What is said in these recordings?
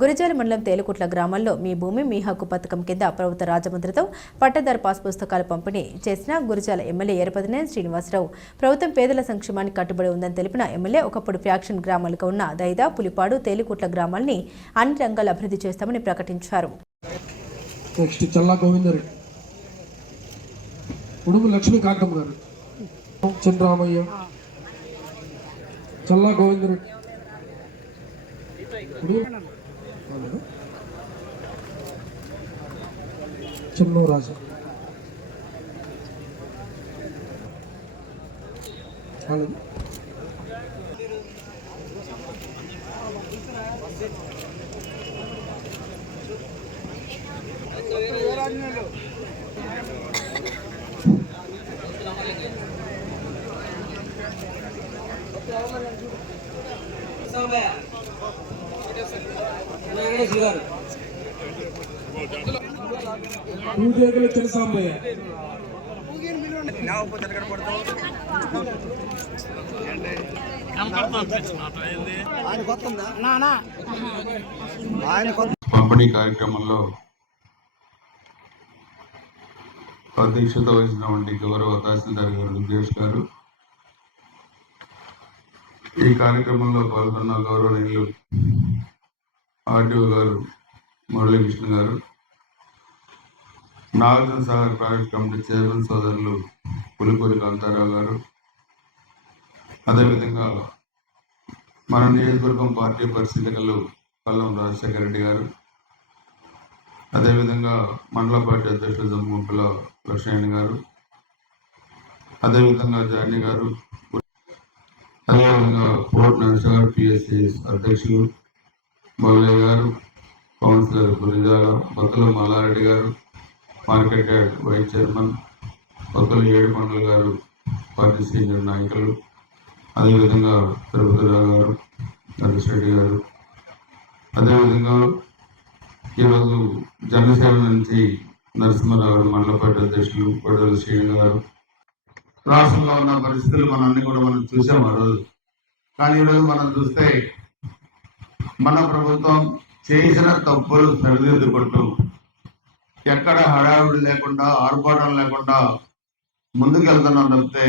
గురిజాల మండలం తేలుకుట్ల గ్రామాల్లో మీ భూమి మీ హక్కు పథకం కింద ప్రభుత్వ రాజముద్రతో పట్టదారు పాస్ పుస్తకాలు పంపిణీ చేసిన గురిజాల ఎమ్మెల్యే ఎరపతినేని శ్రీనివాసరావు ప్రభుత్వం పేదల సంక్షేమానికి కట్టుబడి ఉందని తెలిపిన ఎమ్మెల్యే ఒకప్పుడు ఫ్యాక్షన్ గ్రామాలుగా ఉన్న దైదా పులిపాడు తేలుకుట్ల గ్రామాల్ని అన్ని రంగాల అభివృద్ధి చేస్తామని ప్రకటించారు. ఉడుము లక్ష్మీ కాంతమ్మ గారు, చంద్రామయ్య, చల్లా గోవిందరెడ్డి, చిన్నరాజు, పంపిణీ కార్యక్రమంలో అధ్యక్షత వహించినటువంటి గౌరవ తహసీల్దార్ గారు దుర్గేష్ గారు, ఈ కార్యక్రమంలో పాల్గొన్న గౌరవనీయులు ఆర్డీఓ గారు మురళీకృష్ణ గారు, Nagarjuna Sagar project committee chairman సోదరులు పులిపూరి కాంతారావు గారు, అదేవిధంగా మన నియోజకవర్గం పార్టీ పరిశీలకులు పల్లం రాజశేఖర రెడ్డి గారు, అదేవిధంగా మండల పార్టీ అధ్యక్షులు జమ్ముగుంపల లక్ష్మణ్ గారు, అదేవిధంగా జానీ గారు, అదేవిధంగా పోర్ట్ నరసింహ పిఎస్సి అధ్యక్షులు బొల్లయ్య గారు, కౌన్సిలర్ గురిజాల బతుల మాలారెడ్డి గారు, market yard vice chairman Bathula ఏడుకొండల గారు, పార్టీ సీనియర్ నాయకులు, అదేవిధంగా తిరుపతిరావు గారు, నరేష్ రెడ్డి గారు, అదేవిధంగా ఈరోజు జనసేన నుంచి నరసింహారావు గారు, మండలపాటి అధ్యక్షులు కొడవలి శ్రీను గారు. రాష్ట్రంలో ఉన్న పరిస్థితులు మనం చూసాం ఆ రోజు. కానీ ఈరోజు మనం చూస్తే మన ప్రభుత్వం చేసిన తప్పులు సరిదిద్దుకుంటూ ఎక్కడ హడావిడి లేకుండా ఆర్భాటం లేకుండా ముందుకెళ్తున్నాం తప్పితే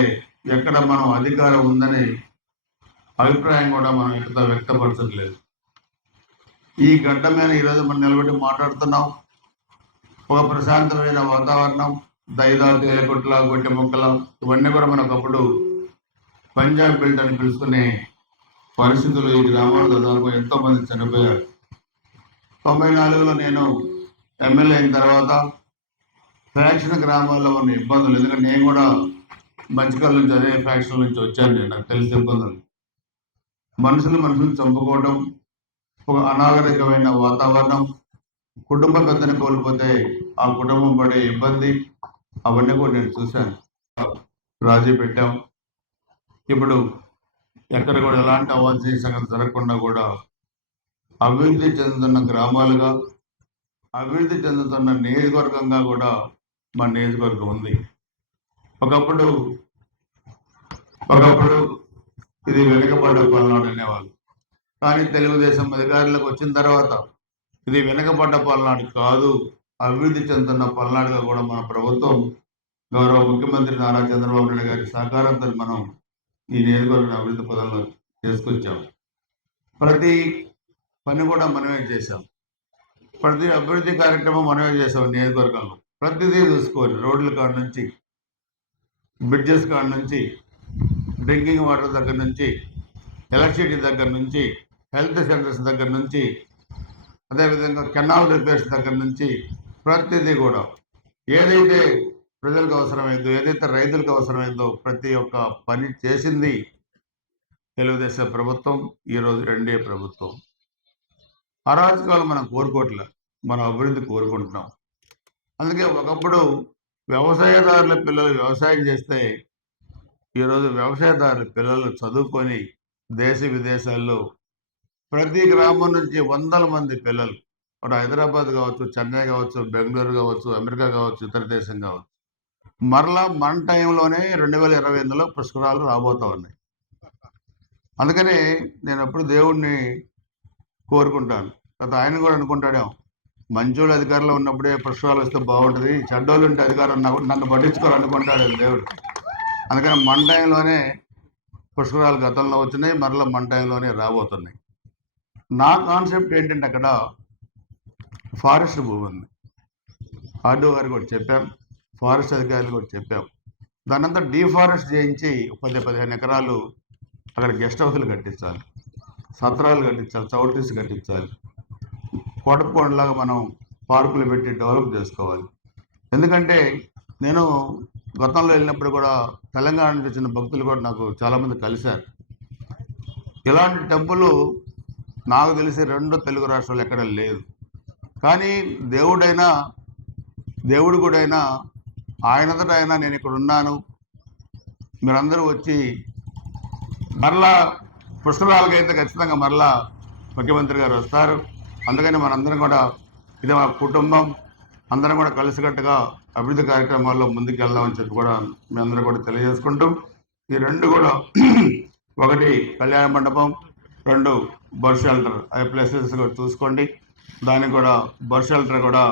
ఎక్కడ మనం అధికారం ఉందని అభిప్రాయం కూడా మనం ఎక్కడ వ్యక్తపరచట్లేదు. ఈ గడ్డ మీద ఈరోజు మనం నిలబెట్టి మాట్లాడుతున్నాం. ఒక ప్రశాంతమైన వాతావరణం, దైదా తేలకొట్ల గొట్టె మొక్కల ఇవన్నీ కూడా మనకప్పుడు పంజాబ్ బెల్ట్ అని పిలుచుకునే పరిస్థితులు ఈ గ్రామాల్లో దాదాపు ఎంతో మంది చనిపోయారు. 94లో నేను ఎమ్మెల్యే అయిన తర్వాత ఫ్యాక్షన్ గ్రామాల్లో ఉన్న ఇబ్బందులు, ఎందుకంటే నేను కూడా మంచికల్ నుంచి అదే ఫ్యాక్షన్ నుంచి వచ్చాను. నాకు తెలిసిన ఇబ్బందులు, మనుషులు చంపుకోవడం, ఒక అనాగరికమైన వాతావరణం, కుటుంబ పెద్దని కోల్పోతే ఆ కుటుంబం పడే ఇబ్బంది, అవన్నీ కూడా నేను చూశాను. రాజీ పెట్టాం. ఇప్పుడు ఎక్కడ కూడా ఎలాంటి అవాంఛనీయ సంగతి జరగకుండా కూడా అభివృద్ధి చెందుతున్న గ్రామాలుగా, అభివృద్ధి చెందుతున్న నియోజకవర్గంగా కూడా మన నియోజకవర్గం ఉంది. ఒకప్పుడు ఇది వెనుకబడ్డ పల్నాడు అనేవాళ్ళు. కానీ తెలుగుదేశం అధికారులకు వచ్చిన తర్వాత ఇది వెనుకబడ్డ పల్నాడు కాదు, అభివృద్ధి చెందుతున్న పల్నాడుగా కూడా మన ప్రభుత్వం గౌరవ ముఖ్యమంత్రి నారా చంద్రబాబు నాయుడు గారి సహకారంతో మనం ఈ నియోజకవర్గం అభివృద్ధి పదంలో చేసుకొచ్చాం. ప్రతి పని కూడా మనమే చేశాం. ప్రతి అభివృద్ధి కార్యక్రమం మనమే చేసాం. నియోజకవర్గంలో ప్రతిదీ చూసుకోవాలి. రోడ్ల కాడ నుంచి, బ్రిడ్జెస్ కాడ నుంచి, డ్రింకింగ్ వాటర్ దగ్గర నుంచి, ఎలక్ట్రిసిటీ దగ్గర నుంచి, హెల్త్ సెంటర్స్ దగ్గర నుంచి, అదేవిధంగా కెనాల్ రిపేర్స్ దగ్గర నుంచి ప్రతిదీ కూడా ఏదైతే ప్రజలకు అవసరమైందో, ఏదైతే రైతులకు అవసరమైందో ప్రతి ఒక్క పని చేసింది తెలుగుదేశం ప్రభుత్వం. ఈరోజు ఎన్డీఏ ప్రభుత్వం. అరాచకాలు మనం కోరుకోవట్లే, మనం అభివృద్ధి కోరుకుంటున్నాం. అందుకే ఒకప్పుడు వ్యవసాయదారుల పిల్లలు వ్యవసాయం చేస్తే ఈరోజు వ్యవసాయదారుల పిల్లలు చదువుకొని దేశ విదేశాల్లో ప్రతి గ్రామం నుంచి వందల మంది పిల్లలు, అటు హైదరాబాద్ కావచ్చు, చెన్నై కావచ్చు, బెంగళూరు కావచ్చు, అమెరికా కావచ్చు, ఇతర దేశం కావచ్చు, మరలా మన టైంలోనే 2028లో పుష్కరాలు రాబోతా ఉన్నాయి. అందుకని నేను ఎప్పుడు దేవుణ్ణి కోరుకుంటాను, గత ఆయన కూడా అనుకుంటాడేమో మంచోళ్ళు అధికారంలో ఉన్నప్పుడే పుష్కరాలు వస్తే బాగుంటుంది, చెడ్డోళ్ళు ఉంటే అధికారం నన్ను పట్టించుకోవాలనుకుంటాడు దేవుడు. అందుకని మన టైంలోనే పుష్కరాలు గతంలో వచ్చినాయి, మరలా మన టైంలోనే రాబోతున్నాయి. నా కాన్సెప్ట్ ఏంటంటే అక్కడ ఫారెస్ట్ భూమి ఉంది, ఆర్డో గారు కూడా చెప్పాం, ఫారెస్ట్ అధికారులు కూడా చెప్పాం. దాని అంతా డీఫారెస్ట్ చేయించి 10-15 ఎకరాలు అక్కడ గెస్ట్ హౌస్లు కట్టించాలి, సత్రాలు కట్టించాలి, చౌట్రీస్ కట్టించాలి, కోటపకోండలాగా మనం పార్కులు పెట్టి డెవలప్ చేసుకోవాలి. ఎందుకంటే నేను గతంలో వెళ్ళినప్పుడు కూడా తెలంగాణ నుంచి వచ్చిన భక్తులు కూడా నాకు చాలామంది కలిశారు. ఇలాంటి టెంపుల్ నాకు తెలిసి 2 తెలుగు రాష్ట్రాలు ఎక్కడ లేదు. కానీ దేవుడు కూడా అయినా ఆయనంతటా అయినా నేను ఇక్కడ ఉన్నాను, మీరందరూ వచ్చి మరలా పుష్కరాలకైతే ఖచ్చితంగా మరలా ముఖ్యమంత్రి గారు వస్తారు. అందుకని మనందరం కూడా ఇది మా కుటుంబం, అందరం కూడా కలిసికట్టుగా అభివృద్ధి కార్యక్రమాల్లో ముందుకు వెళ్దామని చెప్పి కూడా మీ అందరూ కూడా తెలియజేసుకుంటూ, ఈ 2 కూడా ఒకటి కళ్యాణ మండపం, 2 బర్డ్ షెల్టర్, అవి ప్లేసెస్ కూడా చూసుకోండి. దానికి కూడా బర్డ్ షెల్టర్ కూడా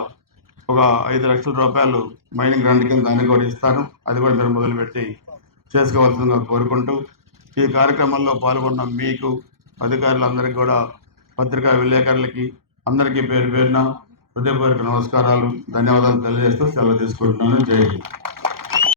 ఒక 5 లక్షల రూపాయలు మైనింగ్ గ్రాంట్ కింద దాన్ని కూడా ఇస్తాను. అది కూడా మీరు మొదలుపెట్టి చేసుకోవాల్సిందిగా కోరుకుంటూ, ఈ కార్యక్రమంలో పాల్గొన్న మీకు, అధికారులందరికీ కూడా, పత్రికా విలేకరులకి అందరికీ పేరు పేరున హృదయపూర్వక నమస్కారాలు, ధన్యవాదాలు తెలియజేస్తూ సెలవు తీసుకుంటున్నాను. జై హింద్.